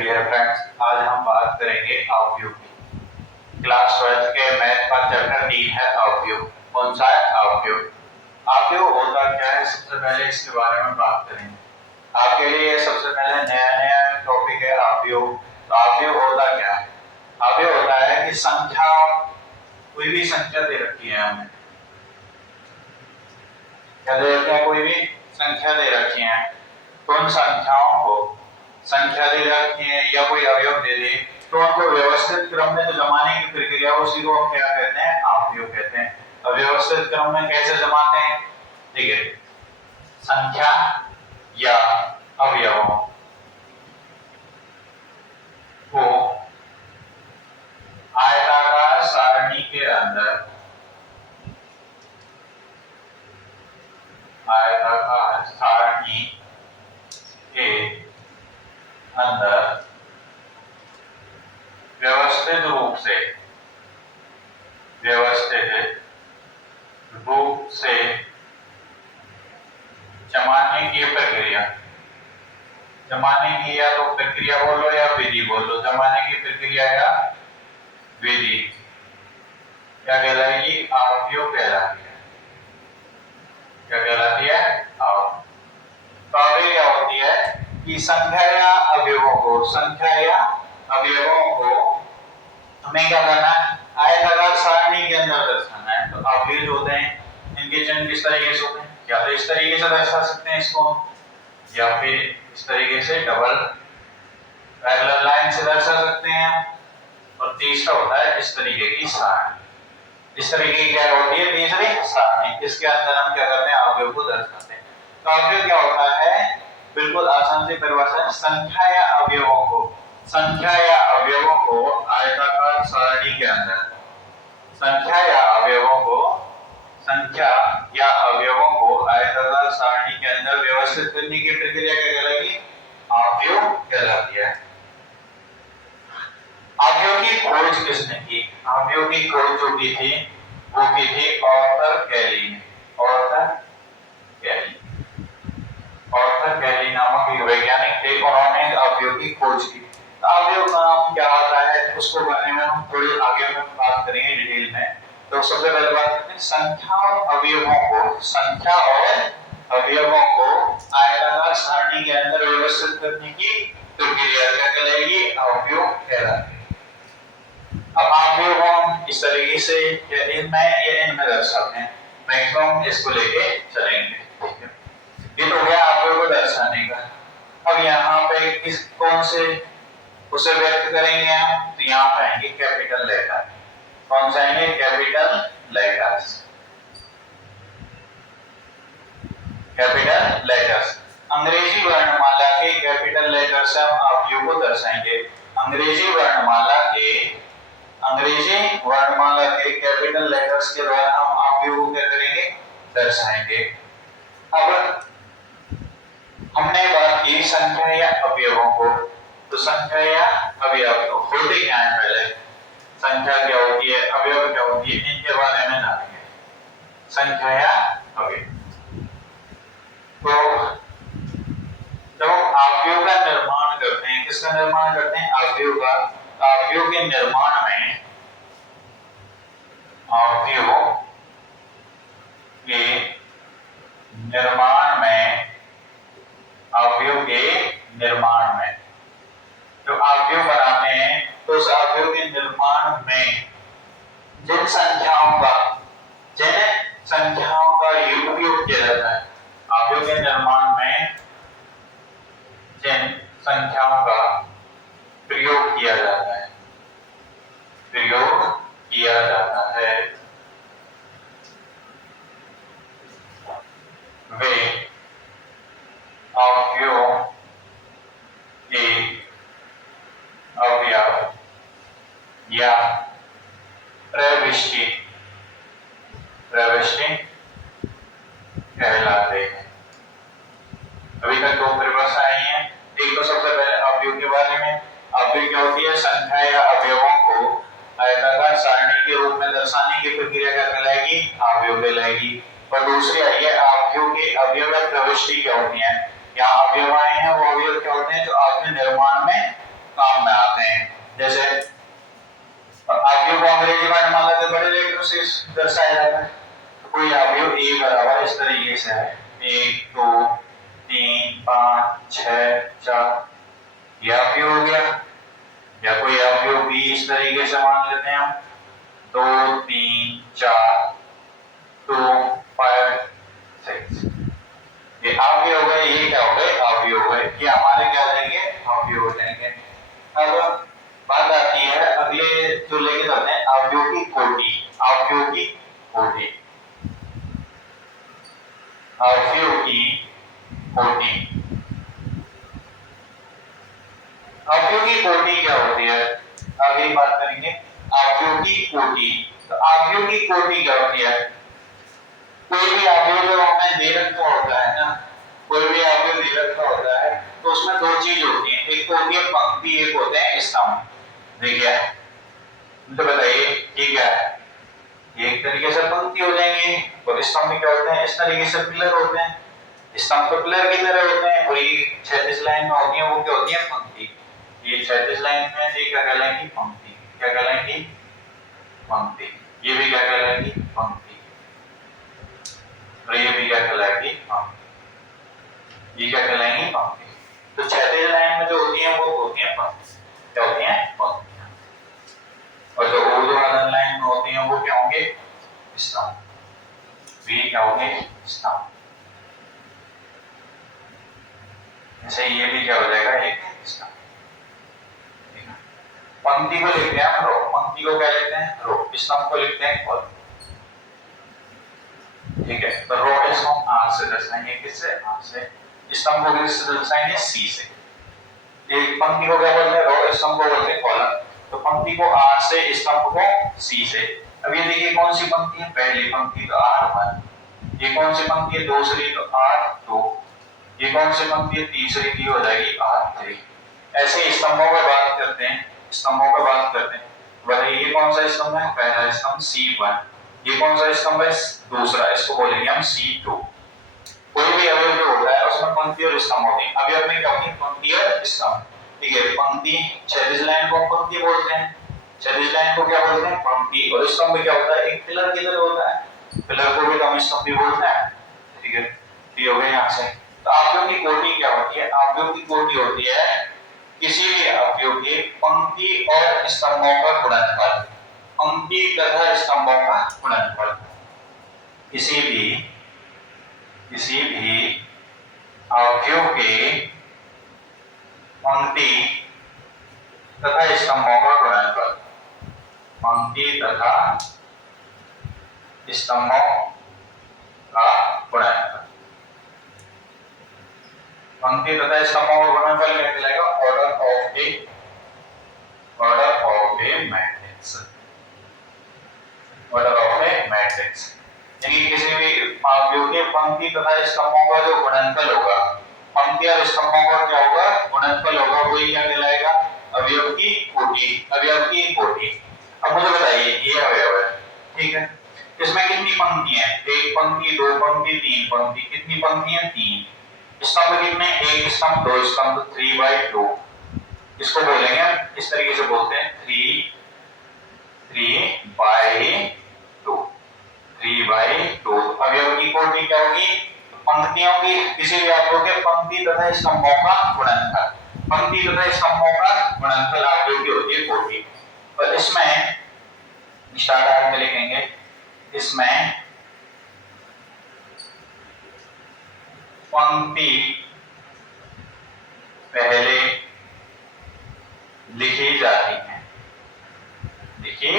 Dear friends, आज हम बात करेंगे अवयव की। क्लास 12 के मैथ का चैप्टर 3 है अवयव। कौन सा है? अवयव। अवयव होता क्या है, सबसे पहले इसके बारे में बात करेंगे। आपके लिए सबसे पहले नया टॉपिक है अवयव। तो अवयव होता क्या है? अवयव होता है कि संख्या, कोई भी संख्या दे रखी है हमें, क्या दे रखी है? कोई भी संख्या दे रखी है, तो उन संख्याओं को संख्या दे रखी है या कोई अवयव दे दे, तो उनको व्यवस्थित क्रम में जो जमाने की प्रक्रिया उसी को हम क्या कहते हैं? अवयव कहते हैं। अब व्यवस्थित क्रम में कैसे जमाते हैं? ठीक है, संख्या या अवयवों को आयताकार सारणी के अंदर, आयताकार सारणी के अंदर व्यवस्थित रूप से जमाने की प्रक्रिया, जमाने की या तो प्रक्रिया बोलो या विधि बोलो, जमाने की प्रक्रिया या विधि क्या कहलाएगी? अवयव कहलाती है। क्या कहलाती है? अवयव। तो अवयव क्या होती है कि संख्या या अवयवों को हमें क्या करना है? आयताकार सारणी के अंदर दर्शाना है। तो अवयव होते हैं, इनके चिन्ह किस तरीके से होते हैं? या तो इस तरीके से दर्शा सकते हैं इसको, या फिर इस तरीके से डबल पैरेलल लाइन से दर्शा सकते हैं, और तीसरा होता है इस तरीके की सारणी। इस तरीके की क्या होती है? तीसरी सारणी। इसके अंदर हम क्या करते हैं? अवयव को दर्शाते हैं। तो अवयव क्या होता है? बिल्कुल आसान से परिभाषा, संख्या या अवयवों को आयताकार सारणी के अंदर, संख्या या अवयवों को आयताकार सारणी के अंदर व्यवस्थित करने की प्रक्रिया क्या कहलाएगी? अवयव कहलाती है। अवयव की खोज किसने की? अवयव की खोज जो की थी वो की थी आर्थर कैली ने। आर्थर कैली नामक एक वैज्ञानिक थे, उन्होंने अवयव की खोज की। अवयव नाम क्या होता है उसको बारे में हम थोड़ी आगे में बात करेंगे डिटेल में। तो सबसे पहले बात करते हैं संख्या और अवयवों को आयताकार सारणी के अंदर व्यवस्थित करने की प्रक्रिया क्या कहलाएगी? अवयव कहलाती है। अब अवयव हम इस तरीके से इनमें दर्शाते हैं, मैक्सिमम इसको लेके चलेंगे। ठीक है, ये तो गया अवयव को दर्शाने का। अब यहाँ पे किस कौन से उसे व्यक्त करेंगे हम? तो यहाँ पे आएंगे कैपिटल लेटर। कौन सा आएंगे? Capital letters. अंग्रेजी वर्णमाला के कैपिटल लेटर से हम अवयव को दर्शाएंगे। अंग्रेजी वर्णमाला के कैपिटल लेटर्स के द्वारा हम अवयव को क्या करेंगे? दर्शाएंगे। अब हमने बात की संख्या या अवयवों को, तो संख्या या अवयव होते क्या है? पहले संख्या क्या होती है, अवयव क्या होती है, इनके बारे में जानेंगे। संख्या या अवयव, तो जब अवयव का निर्माण करते हैं, किसका निर्माण करते हैं? अवयव का। अवयव के निर्माण में जो अवयव बनाते हैं, तो उस अवयव के निर्माण में जिन संख्याओं का उपयोग किया जाता है, अवयव के निर्माण में जिन संख्याओं का प्रयोग किया जाता है, वे अवयव या प्रविष्टि कहलाते हैं। अभी तक दो परिभाषा आई हैं। एक तो सबसे पहले अवयव के बारे में, अवयव क्या होती है? संख्या या अवयवों को आयताकार सारणी के रूप में दर्शाने की प्रक्रिया क्या कहलाएगी? अवयव कहलाएगी। और दूसरी आई है अवयव के अवयव या प्रविष्टि क्या होती है? यहाँ अवयव आए हैं, वो अवयव क्या होते हैं जो आपके निर्माण में काम में आते हैं। जैसे अवयव को अंग्रेजी में मान लेते बड़े लेटर से दर्शाया जाता है। तो कोई अवयव ए बराबर इस तरीके से है 1 2 3 5 6 4, यह अवयव हो गया। या कोई अवयव बी इस तरीके से मान लेते हैं हम 2 3 4 2 5 6, ये अवयव हो गए। ये क्या हो गए? अवयव हो गए। ये हमारे क्या हो जाएंगे? अवयव हो जाएंगे। अब बात आती है अगले जो लेके चलते हैं अवयव की कोटि। अवयव की कोटि, अवयव की कोटि। अवयव की कोटि क्या होती है? आगे बात करेंगे अवयव की कोटि। तो अवयव की कोटि क्या होती है? कोई भी अवयव जो हमें दे रखा होता है ना, कोई भी अवयव दे रखा होता है तो उसमें दो चीज होती है, एक तो होती है पंक्ति, एक होते हैं स्तंभ। देखिए तो बताइए ये क्या है? ये एक तरीके से पंक्ति हो जाएंगे और स्तंभ क्या होते हैं? इस तरीके से पिलर होते हैं। स्तंभ तो पिलर की तरह होते हैं और ये क्षैतिज लाइन में होती है, वो क्या होती है? पंक्ति। ये क्षैतिज लाइन में ये क्या कहलाएंगी? पंक्ति। क्या कहलाएंगी? पंक्ति। ये भी क्या कहलाएंगी? पंक्ति। और ये भी क्या कहलाएगी? पंक्ति। ये क्या कहलाएंगी? पंक्ति। तो क्षैतिज लाइन में जो होती है वो होती है पंक्ति। क्या होती है? पंक्ति। और जो ऊर्ध्वाधर लाइन में होती हैं वो क्या होंगे? स्तंभ। वे क्या होंगे? स्तंभ। जैसे ये भी क्या हो जाएगा? एक स्तंभ। पंक्ति को लिखते हैं हम रो, पंक्ति को क्या लिखते हैं? रो। स्तंभ को लिखते हैं कॉलम। ठीक है, तो रो इसको आर से दर्शाएंगे। किससे? आर से। स्तंभ को किससे दर्शाएंगे? सी से। एक पंक्ति को क्या बोलते हैं? रो। स्तंभ को बोलते हैं कॉलम। तो पंक्ति को आर से, स्तंभ को सी से। अब ये देखिए कौन सी पंक्ति है? पहली पंक्ति तो R1। ये कौन सी पंक्ति है? दूसरी तो R2। ये कौन सी पंक्ति है? तीसरी की हो जाएगी R3। ऐसे स्तंभों पर बात करते हैं, स्तंभों पर बात करते हैं। बताइए ये कौन सा स्तंभ है? पहला स्तंभ C1। ये कौन सा स्तंभ है? दूसरा, इसको बोलेंगे हम C2। कोई भी अवयव जो होता है उसमें पंक्ति और स्तंभ होते हैं। अवयव में क्या होती है? पंक्ति और स्तंभ। ठीक है, पंक्ति क्षैतिज लाइन को पंक्ति बोलते हैं, क्षैतिज लाइन को क्या बोलते हैं? पंक्ति। और स्तंभ क्या होता है? एक पिलर की तरह होता है, पिलर को भी हम स्तंभ भी बोलते हैं। ठीक है, ये हो गया यहाँ से। तो अवयव की कोटि क्या होती है? अवयव की कोटि होती है किसी भी अवयव के पंक्ति और स्तंभों का गुणनफल। पंक्ति तथा स्तंभों का गुणनफल। किसी भी अवयव के पंक्ति तथा स्तंभों का गुणनफल। पंक्ति तथा स्तंभों का गुणनफल। पंक्ति तथा स्तंभों का गुणनफल क्या कहलाएगा? Order of A matrix. Order of A matrix यानी किसी भी अवयव के पंक्ति तथा स्तंभों का जो गुणनफल होगा, पंक्ति और स्तंभों का क्या होगा? गुणनफल होगा, वही क्या कहलाएगा? अवयव की कोटि। अवयव की कोटि। अब मुझे बताइए ये अवयव है, ठीक है, इसमें कितनी पंक्तियां हैं? एक पंक्ति, दो पंक्ति, तीन पंक्ति। कितनी पंक्तियां? तीन। स्तंभ कितने? एक स्तंभ, दो स्तंभ, 3/2। इसको बोलेंगे इस तरीके से बोलते हैं 3/2। 3/2। अवयव की कोटि क्या होगी? पंक्तियों की, किसी भी अवयव के पंक्ति तथा स्तंभों का गुणनफल। पंक्ति तथा स्तंभों का गुणनफल अवयव की होती है कोटि। और इसमें स्टार्ट में लिखेंगे, इसमें पंक्ति पहले लिखी जाती है। लिखी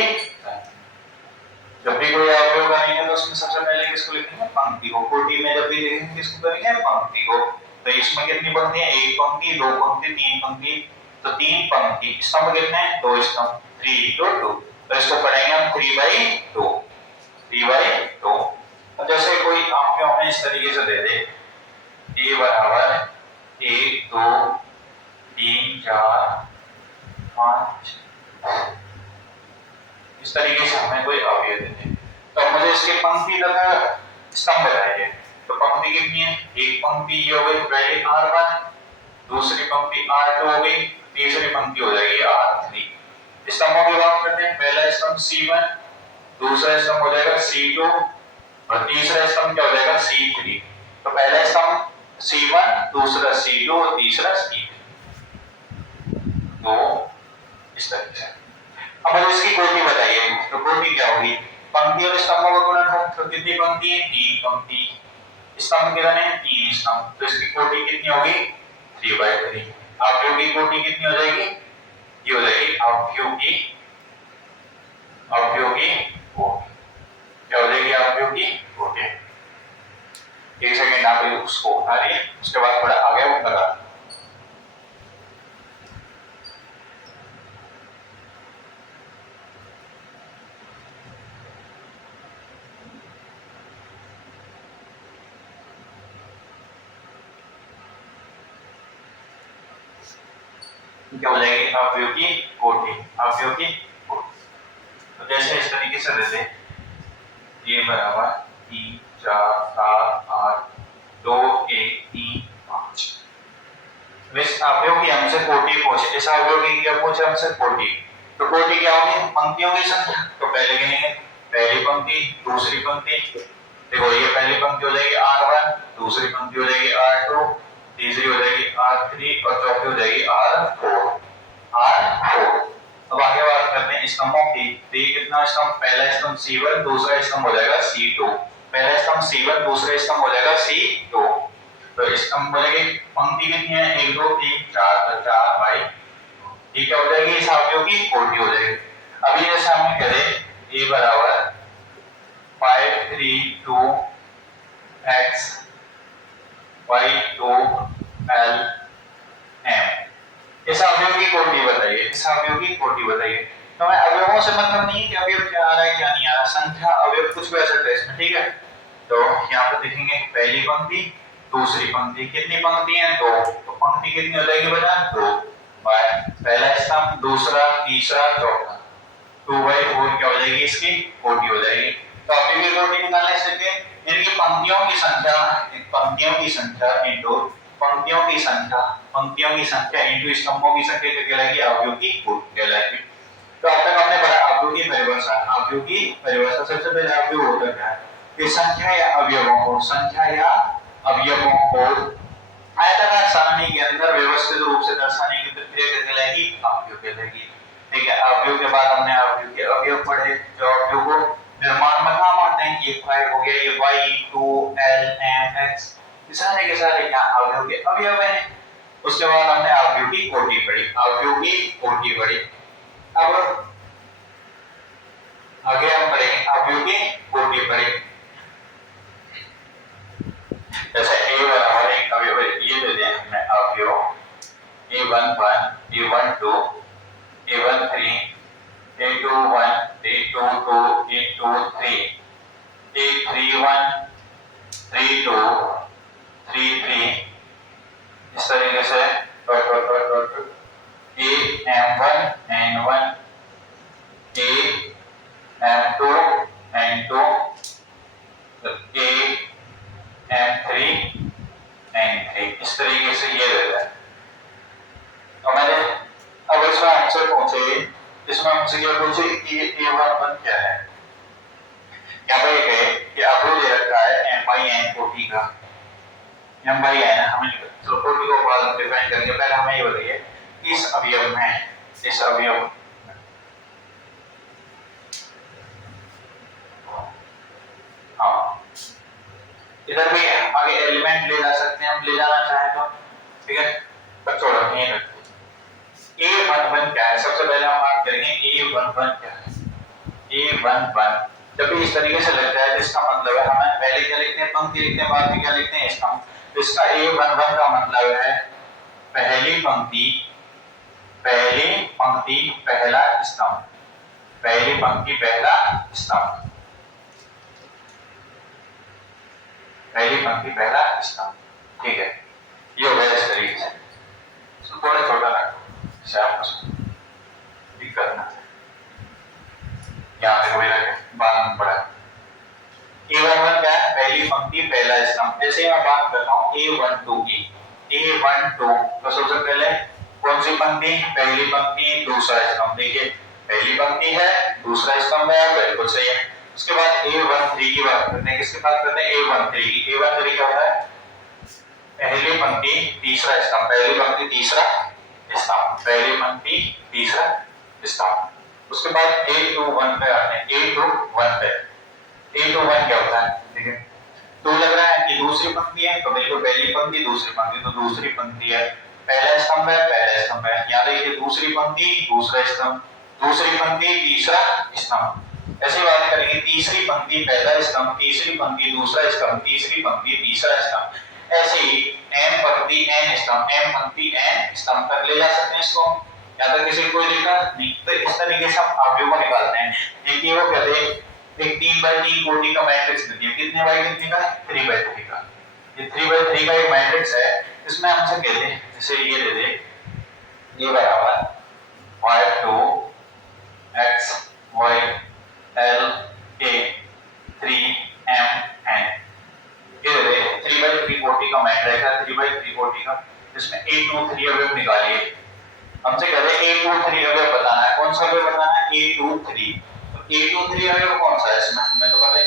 जब भी कोई अवयव करेंगे तो उसमें सबसे पहले किसको लिखेंगे? पंक्ति को। कोटि में जब भी लिखेंगे किसको करेंगे? पंक्ति को। तो इसमें कितनी पंक्तियां? एक पंक्ति, दो पंक्ति, तीन पंक्ति। तो तीन पंक्ति। स्तंभ कितने हैं? दो स्तंभ, 3 to 2। तो इसको पढ़ेंगे हम 3/2। 3/2। अब जैसे कोई आपके हमें इस तरीके से दे दे a बराबर 1 2 3 4 5, इस तरीके से हमें कोई अवयव दे दे, तो मुझे इसके पंक्ति तथा स्तंभ बताइए। तो पंक्ति कितनी है? एक पंक्ति ये हो गई पहली R1, दूसरी पंक्ति R2 हो गई, तीसरी पंक्ति हो जाएगी R3। स्तंभों की बात करते हैं, पहला स्तंभ C1, दूसरा स्तंभ हो जाएगा C2 और तीसरा स्तंभ क्या हो जाएगा C3। तो पहला स्तंभ C1, दूसरा C2 और तीसरा C3। तो इस तरह से अब मुझे इसकी कोटि बताइए। तो कोटि क्या होगी, पंक्ति और स्तंभों का गुणनफल। तो कितनी पंक्ति है, 3 पंक्ति, स्तंभ कितने हैं, 3 स्तंभ। तो इसकी कोटि कितनी होगी, 3/3। अवयव की कोटि कितनी हो जाएगी, ये हो जाएगी अवयव की कोटि। क्या हो जाएगी, अवयव की कोटि। एक सेकंड आप उसको उठा रही है, उसके बाद थोड़ा आगे वो लगा। क्या हो जाएगी, अवयव की कोटि, अवयव की कोटि। तो जैसे इस तरीके से देते हैं, ये बराबर 3 4 7 8 2 1 3 5। इस अवयव की हमसे कोटि पूछे, इस अवयव की क्या पूछे हमसे, कोटि। तो कोटि क्या होगी, पंक्तियों की संख्या। तो पहले गिनेंगे, पहली पंक्ति, दूसरी पंक्ति। देखो ये पहली पंक्ति हो जाएगी R1, दूसरी पंक्ति हो जाएगी R2, तीसरी हो जाएगी R3 और चौथी हो जाएगी R4। अब आगे बात करते हैं स्तंभों की। तो ये कितना स्तंभ, पहला स्तंभ C1, दूसरा स्तंभ हो जाएगा C2। पहला स्तंभ C1, दूसरा स्तंभ हो जाएगा C2। तो स्तंभ हो जाएगी, पंक्ति कितनी है, 1 2 3 4, तो 4/2। ये क्या हो जाएगी, इस अवयव की कोटि हो जाएगी। अब ये सामने करें, a बराबर 5 3 2 x y 2 l m। इस अवयव की कोटि बताइए, इस अवयव की कोटि बताइए। तो मैं अवयवों से मतलब नहीं कि अवयव क्या आ रहा है क्या नहीं आ रहा, संख्या अवयव कुछ भी आ सकता है इसमें, ठीक है। तो यहाँ पे देखेंगे, पहली पंक्ति, दूसरी पंक्ति, कितनी पंक्ति है, 2। तो पंक्ति कितनी हो जाएगी बेटा, 2। पहला स्तंभ, दूसरा, तीसरा, चौथा, 2/4 क्या हो जाएगी, इसकी कोटि हो जाएगी। तो अवयव की कोटि निकालने से इनकी पंक्तियों की संख्या, पंक्तियों की संख्या इंटू पंक्तियों की संख्या इंटू स्तंभों की संख्या क्या कहलाएगी, अवयव की कोटि कहलाएगी। तो अब तक हमने पढ़ा अवयव की परिभाषा। अवयव की परिभाषा, सबसे पहले अवयव होता क्या है, कि संख्या या अवयवों को आयताकार सारणी के अंदर व्यवस्थित रूप से दर्शाने की प्रक्रिया क्या कहलाएगी, अवयव कहलाएगी। ठीक है, अवयव के बाद हमने अवयव के अवयव पढ़े, जो अवयव को निर्माण में काम आते हैं। ये 5 हो गया, ये y 2 l m x, सारे के सारे क्या अवयव के अवयव हैं। उसके बाद हमने अवयव की कोटि पढ़ी, अवयव की कोटि पढ़ी। अब आगे हम पढ़ेंगे अवयव की कोटि पढ़ी। जैसे a बराबर एक अवयव है, ये ले लें हमने अवयव a11 a12 a13 a21 a22 a23 a31 32 33, इस तरीके से am1 n1 am2 n2 am3 n3, इस तरीके से ये रहता है। तो मैंने अब इसमें आंसर पूछे, इसमें हमसे क्या पूछे कि a11 क्या है। यहाँ पे कहे कि अवयव दे रखा है m/n कोटि का, m/n हमें तो कोटि को बाद में डिफाइन करेंगे। पहले हमें ये बताइए इस अवयव में, इस अवयव हाँ, इधर भी आगे एलिमेंट ले जा सकते हैं हम, ले जाना चाहें तो, ठीक है। पर छोड़ो ये a11 क्या है, सबसे पहले हम बात करेंगे a11 क्या है। a11 जब भी इस तरीके से लगता है तो इसका मतलब है, हमें पहले क्या लिखते हैं, पंक्ति लिखते हैं, बाद में क्या लिखते हैं, स्तंभ। तो इसका a11 का मतलब है पहली पंक्ति पहला स्तंभ, पहली पंक्ति पहला स्तंभ, पहली पंक्ति पहला स्तंभ, ठीक है। ये हो गया इस तरीके से, इसको थोड़ा छोटा रखो, आपको दिक्कत ना यहाँ पे कोई रखे, बाद में पढ़ा। a11 क्या है, पहली पंक्ति पहला स्तंभ। जैसे मैं बात करता हूँ a12 की, a12 तो सबसे पहले कौन सी पंक्ति? पहली पंक्ति दूसरा स्तंभ। देखिए पहली पंक्ति है, दूसरा स्तंभ है, बिल्कुल सही है। उसके बाद A13 की बात करते हैं। किसकी बात करते हैं? A13 की। A13 क्या होता है? पहली पंक्ति तीसरा स्तंभ, पहली पंक्ति तीसरा स्तंभ, पहली पंक्ति तीसरा स्तंभ। उसके बाद A21 पे आते हैं। A21 पे, A21 क्या होता है? ठीक है, तो लग रहा है कि दूसरी पंक्ति है, तो बिल्कुल पहली पंक्ति दूसरी पंक्ति, तो दूसरी पंक्ति है, पहला स्तंभ है, पहला स्तंभ है। यहाँ देखिए दूसरी पंक्ति दूसरा स्तंभ, दूसरी पंक्ति तीसरा स्तंभ। ऐसी बात करेंगे तीसरी पंक्ति पहला स्तंभ, तीसरी पंक्ति दूसरा स्तंभ, तीसरी पंक्ति तीसरा स्तंभ। ऐसे ही m पंक्ति n स्तंभ, m पंक्ति n स्तंभ तक ले जा सकते हैं इसको। यहाँ तक किसी कोई दिक्कत नहीं। तो इस तरीके से हम अवयव को निकालते हैं। देखिए वो कहते हैं एक 3x3 कोटि का मैट्रिक्स दे दिया। कितने बाय कितने का? 3x3 का। ये 3x3 का एक मैट्रिक्स है। इसमें हमसे कहते हैं जैसे ये दे दे ये बराबर y2 x y l a 3 m n। ये दे 3x3 कोटि का मैट्रिक्स है, 3x3 कोटि का। इसमें A23 अवयव निकालिए। हमसे कह रहे हैं A23 अवयव बताना है। कौन सा अवयव बताना है? A23। तो A23 अवयव कौन सा है इसमें? हमें तो पता है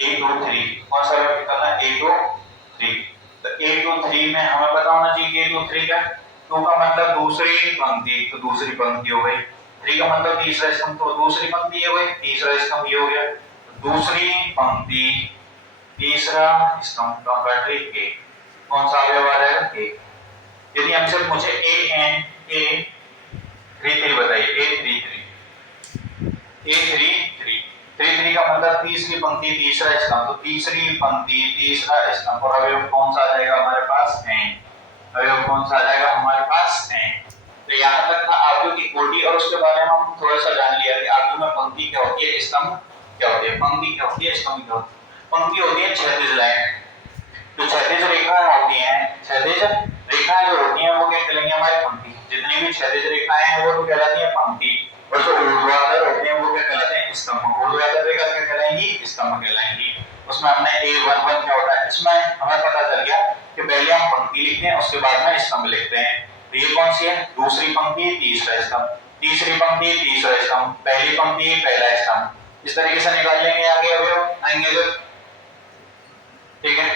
A23 कौन सा अवयव निकालना है? A23। तो A23 में हमें पता होना चाहिए कि A23 क्या है। 2 का मतलब दूसरी पंक्ति, तो दूसरी पंक्ति हो गई। 3 का मतलब तीसरा स्तंभ, तो दूसरी पंक्ति हो गई, तीसरा स्तंभ ये हो गया। दूसरी पंक्ति तीसरा स्तंभ का मैट्रिक्स A। कौन सा अवयव आ जाएगा? A। यदि हमसे पूछे A33 बताइए, A33 का मतलब तीसरी पंक्ति तीसरा स्तंभ, तो तीसरी पंक्ति तीसरा स्तंभ और अवयव कौन सा आ जाएगा हमारे पास? n। अवयव कौन सा आ जाएगा हमारे पास? n। तो यहाँ तक था अवयव की कोटि। और उसके बारे में हम थोड़ा सा जान लिया कि अवयव में पंक्ति क्या होती है, स्तंभ क्या होती है। पंक्ति क्या होती है, स्तंभ क्या होती है। पंक्ति होती है क्षैतिज लाइन। जो क्षैतिज रेखाएं होती हैं, क्षैतिज रेखाएं जो होती हैं वो क्या कहलाएंगी? हमारी पंक्ति। जितनी भी क्षैतिज रेखाएं हैं वो तो कहलाती है पंक्ति। और जो ऊर्ध्वाधर होते हैं वो क्या कहलाते हैं? स्तंभ। ऊर्ध्वाधर रेखा क्या कहलाएंगी? स्तंभ कहलाएंगी। उसमें हमने A11 क्या होता है, इसमें हमें पता चल गया कि पहले हम पंक्ति लिखते हैं उसके बाद में स्तंभ लिखते हैं। तो ये कौन सी है? दूसरी पंक्ति तीसरा स्तंभ, तीसरी पंक्ति तीसरा स्तंभ, पहली पंक्ति पहला स्तंभ। इस तरीके से निकाल लेंगे आगे अवयव आएंगे जो। ठीक है,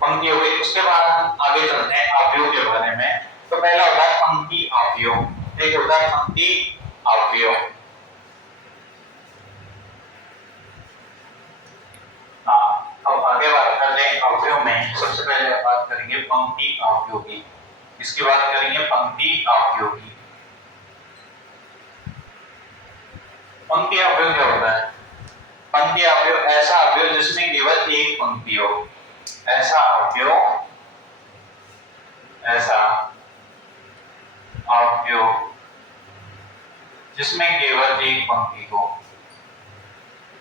पंक्ति हो गई। उसके बाद हम आगे चलते हैं अवयव के बारे में। तो पहला होता है पंक्ति अवयव। एक होता है पंक्ति अवयव। अब आगे बात करते हैं अवयव में। सबसे पहले बात करेंगे पंक्ति अवयव की। इसकी बात करेंगे पंक्ति अवयव की। पंक्ति अवयव क्या होता है? पंक्ति अवयव ऐसा अवयव जिसमें केवल एक पंक्ति हो। ऐसा अवयव, ऐसा अवयव जिसमें केवल एक पंक्ति हो,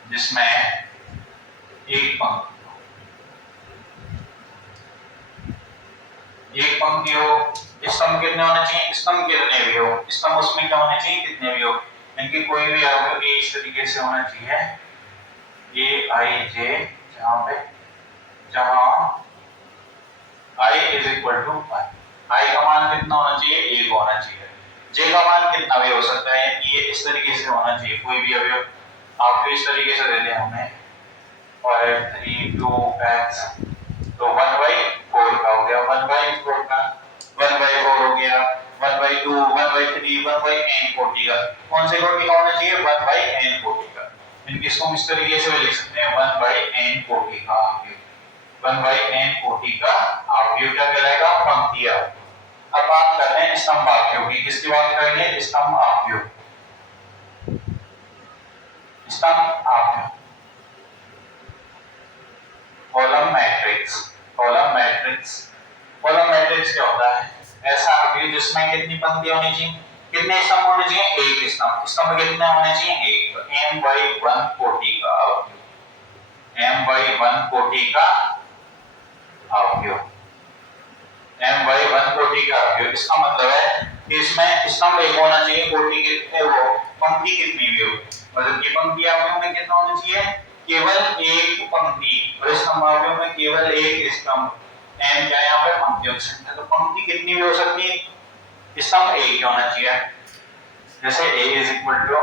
जिसमें एक पंक्ति हो, एक पंक्ति हो। स्तंभ कितने होने चाहिए? स्तंभ कितने भी हो, स्तंभ उसमें क्या होने चाहिए? कितने भी हो। इनकी कोई भी अवयव इस तरीके से होना चाहिए A I J, जहां पे जहां I is equal to 1। I का मान कितना होना चाहिए? 1 होना चाहिए। J का मान कितना भी हो सकता है, ये इस तरीके से होना चाहिए कोई भी अवयव। आपको इस तरीके से दे दिया हमने और 3 2x, तो 1/4 का हो गया, 1/4 का 1/4 हो गया, 1/2 1/3 1/n कोटि का। कौन से कोटि का होना चाहिए? 1/n कोटि का। इनको हम इस तरीके से लिख सकते हैं 1/n कोटि का अवयव। 1/n कोटि का अवयव क्या कहलाएगा? पंक्ति अवयव। अब बात करते हैं स्तंभ अवयव की। किसकी बात करेंगे? स्तंभ अवयव। स्तंभ अवयव, column matrix. Column matrix, column matrix क्या होता है? ऐसा अवयव जिसमें कितनी पंक्ति होनी चाहिए? कितने स्तंभ होने चाहिए? एक स्तंभ। स्तंभ कितने होने चाहिए? एक। तो m/1 कोटि का अवयव, m/1 कोटि का अवयव, m/1 कोटि का अवयव। इसका मतलब है कि इसमें स्तंभ एक होना चाहिए, कोटि कितने हो, पंक्ति कितनी भी हो। मतलब की पंक्ति अवयव में कितना होना चाहिए? केवल एक पंक्ति। और स्तंभ अवयव में केवल एक स्तंभ। m क्या है यहाँ पे? पंक्तियों की संख्या। तो पंक्ति कितनी भी हो सकती है? स्तंभ एक ही होना चाहिए। जैसे a इज इक्वल टू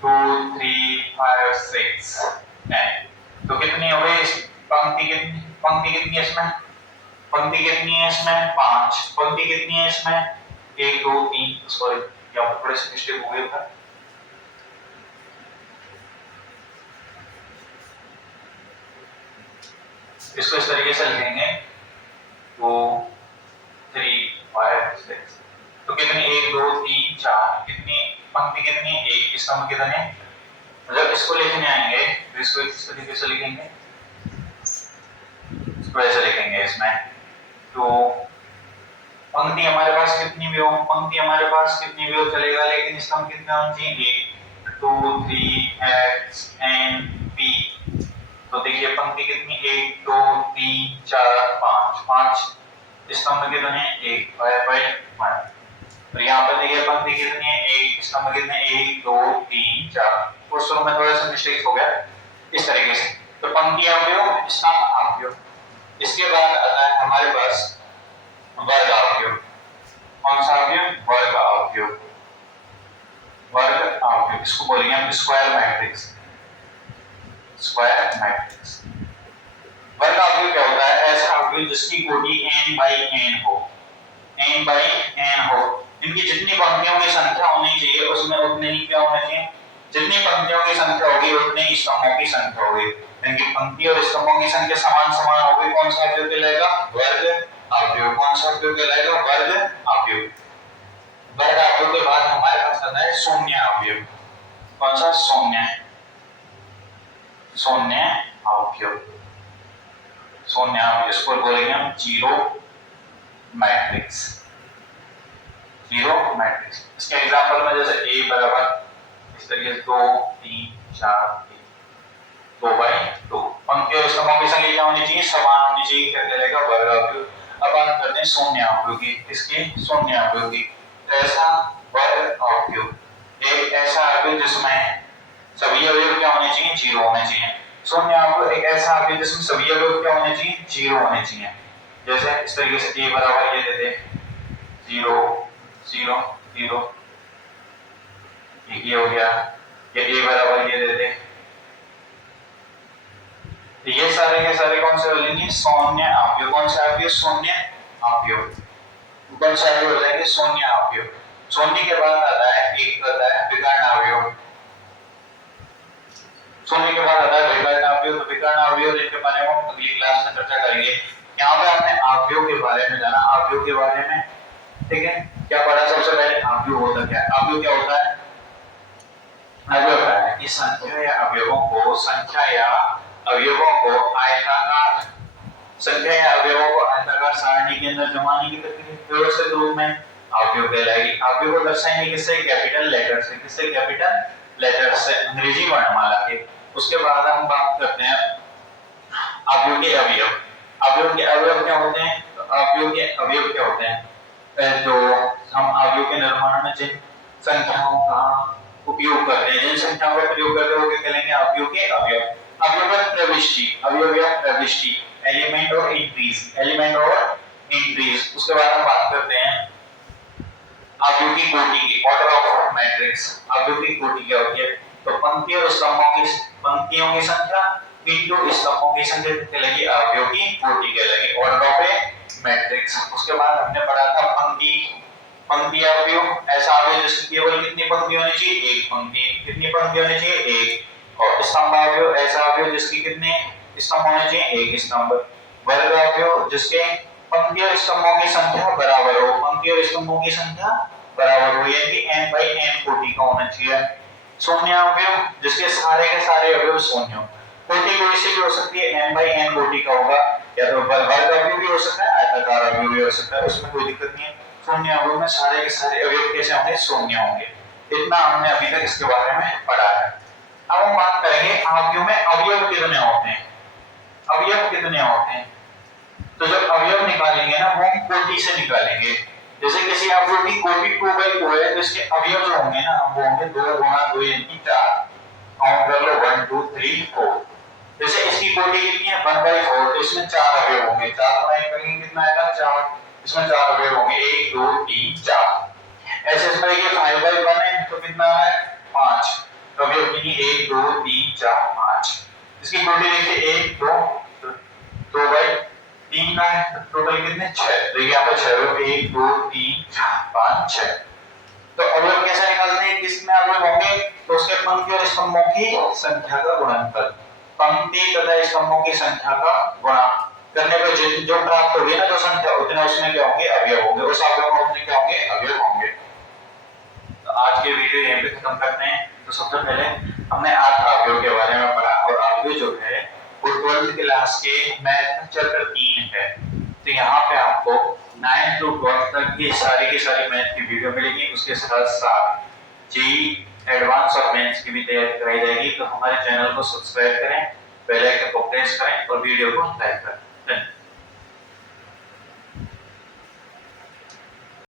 2 3 5 6 10, तो कितनी हो गई पंक्ति कितनी है इसमें, पंक्ति कितनी है इसमें 5, पंक्ति कितनी है इसमें 1 2 3, सॉरी यहाँ पर थोड़े से मिस्टेक हो गया था। इसको इस तरीके से लिखेंगे 2 3 5 6, तो कितनी 1 2 3 4, कितनी पंक्ति कितनी एक, स्तंभ कितने, मतलब इसको लिखने आएंगे तो इसको इस तरीके से लिखेंगे, इसको ऐसे लिखेंगे इसमें। तो पंक्ति हमारे पास कितनी भी हो, पंक्ति हमारे पास कितनी भी हो चलेगा, लेकिन स्तंभ कितना होना चाहिए 1 2 3 x n p। तो देखिए पंक्ति कितनी 1 2 3 4 5, 5 स्तंभ कितने 1 5 बाई 1। और यहाँ पर देखिए पंक्ति कितनी है एक, स्तंभ कितने 1 2 3 4। उस शुरू में थोड़ा सा मिस्टेक हो गया इस तरीके से। तो पंक्ति अवयव, स्तंभ अवयव। इसके बाद आता है हमारे पास वर्ग अवयव। कौन सा अवयव, वर्ग अवयव, वर्ग अवयव, इसको बोलेंगे हम स्क्वायर मैट्रिक्स, स्क्वायर मैट्रिक्स। वर्ग अवयव क्या होता है, ऐसा अवयव जिसकी कोटि n by n हो, n by n हो, इनकी जितनी पंक्तियों की संख्या होनी चाहिए उसमें उतने ही क्या होना चाहिए, जितनी पंक्तियों की संख्या होगी उतने ही स्तंभों की संख्या होगी। इनकी पंक्ति और स्तंभों की संख्या समान समान होगी, कौन सा अवयव कहलाएगा, वर्ग अवयव। कौन सा अवयव कहलाएगा, वर्ग अवयव। वर्ग अवयव के बाद हमारे पास आता है शून्य अवयव। कौन सा, शून्य, शून्य अवयव, शून्य अवयव, इसको बोलेंगे हम जीरो मैट्रिक्स, जीरो मैट्रिक्स। इसके एग्जांपल में जैसे a बराबर इस तरीके से 2 3 4 2 बाई 2, पंक्ति और स्तंभों की संख्या क्या होनी चाहिए, समान होनी चाहिए, क्या कहलाएगा, वर्ग अवयव। अब बात करते हैं शून्य अवयव की, इसकी शून्य अवयव की। ऐसा वर्ग अवयव, एक ऐसा अवयव जिसमें सभी अवयव क्या होने चाहिए, जीरो होने चाहिए। शून्य अवयव एक ऐसा अवयव जिसमें सभी अवयव क्या होने चाहिए, जीरो होने चाहिए। जैसे इस तरीके से a बराबर ये देते 0 0 0, ये हो गया, ये a बराबर ये देते, तो ये सारे के सारे कौन से हो जाएंगे, शून्य अवयव। कौन सा अवयव, शून्य अवयव। कौन सा अवयव हो जाएंगे, शून्य अवयव। शून्य के बाद आता है एक आता है विकर्ण अवयव। शून्य के बाद आता है विकर्ण अवयव। तो विकर्ण अवयव जिनके बारे में हम अगली क्लास में चर्चा करेंगे। यहाँ पे हमने अवयव के बारे में जाना, अवयव के बारे में, ठीक है। क्या पढ़ा सबसे पहले, अवयव होता क्या है, अवयव क्या होता है, अवयव होता है कि संख्या या अवयवों को, संख्या या अवयवों को आयताकार, संख्या या अवयवों को आयताकार सारणी के अंदर जमाने की प्रक्रिया व्यवस्थित रूप में अवयव कहलाएगी। अवयव को दर्शाएंगे किससे, कैपिटल लेटर से, किससे, कैपिटल लेटर से, अंग्रेजी वर्णमाला के। उसके बाद हम बात करते हैं अवयव के अवयव। अवयव के अवयव क्या होते हैं, अवयव के अवयव क्या होते हैं, जो हम अवयव के निर्माण में जिन संख्याओं का उपयोग करते हैं, जिन संख्याओं का प्रयोग करते हैं वो क्या कहलाएंगे, अवयव के अवयव। अवयव का प्रविष्टि, अवयव या प्रविष्टि, एलिमेंट और इंक्रीज, एलिमेंट और इंक्रीज। उसके बाद हम बात करते हैं अवयव की कोटि की, ऑर्डर ऑफ मैट्रिक्स। अवयव की कोटि क्या होती है, तो पंक्ति और स्तंभों की, पंक्तियों की संख्या इनटू स्तंभों की संख्या कहलाएगी अवयव की कोटि कहलाएगी, ऑर्डर ऑफ ए मैट्रिक्स। उसके बाद हमने पढ़ा था पंक्ति, पंक्ति अवयव, ऐसा अवयव जिसकी केवल कितनी पंक्ति होनी चाहिए, एक पंक्ति, कितनी पंक्ति होनी चाहिए, एक। और स्तंभ अवयव, ऐसा अवयव जिसकी कितने स्तंभ होने चाहिए, एक स्तंभ। वर्ग अवयव जिसके पंक्ति और स्तंभों की संख्या बराबर हो, पंक्ति और स्तंभों की संख्या बराबर हो, यानी n by n कोटि का होना चाहिए। शून्य अवयव जिसके सारे के सारे अवयव शून्य हो, कोटि कोई से भी हो सकती है, n by n कोटि का होगा, या तो वर्ग अवयव भी हो सकता है, आयताकार अवयव भी हो सकता है, उसमें कोई दिक्कत नहीं है। शून्य अवयव में सारे के सारे अवयव कैसे होंगे, शून्य होंगे। इतना हमने अभी तक इसके बारे में पढ़ा है। अब हम बात करेंगे अवयव में अवयव कितने होते हैं, अवयव कितने होते हैं। तो जब अवयव निकालेंगे ना वो हम कोटि से निकालेंगे। जैसे किसी अवयव की कोटि 2/2 है तो इसके अवयव जो होंगे ना वो होंगे 2 गुणा 2 यानी 4। काउंट कर लो 1 2 3 4। जैसे इसकी कोटि कितनी है 1/4, तो इसमें 4 अवयव होंगे, 4 गुणा 1 करेंगे कितना आएगा 4। इसमें 4 अवयव होंगे, 1 2 3 4। ऐसे इसमें देखिए 5/1 है तो कितना है 5, तो अवयव कितनी 1 2 3 4 5। इसकी प्रोडक्ट देखिए 1 2 2/3 का है, टोटल कितने 6। तो यहाँ पे 6 अवयव 1 2 3 4 5 6। तो अवयव कैसे निकालते हैं, किसमें अवयव होंगे, तो उसके पंक्ति और स्तंभों की संख्या का गुणनफल। पंक्ति तथा स्तंभों की संख्या का गुणा करने पर जो प्राप्त होगी ना जो संख्या, उतने उसमें क्या होंगे अवयव होंगे, उस अवयव में उतने क्या होंगे अवयव होंगे। तो आज के वीडियो यहीं पे खत्म करते हैं। तो सबसे पहले हमने 8 अवयव के बारे में पढ़ा, और अवयव जो है वो 12th क्लास के मैथ चैप्टर 3 है। तो यहाँ पे आपको 9 to 12 तक की सारी मैथ की वीडियो मिलेगी, उसके साथ साथ जेईई एडवांस और मेंस की भी तैयारी कराई जाएगी। तो हमारे चैनल को सब्सक्राइब करें, बेल आइकन को प्रेस करें और वीडियो को लाइक करें।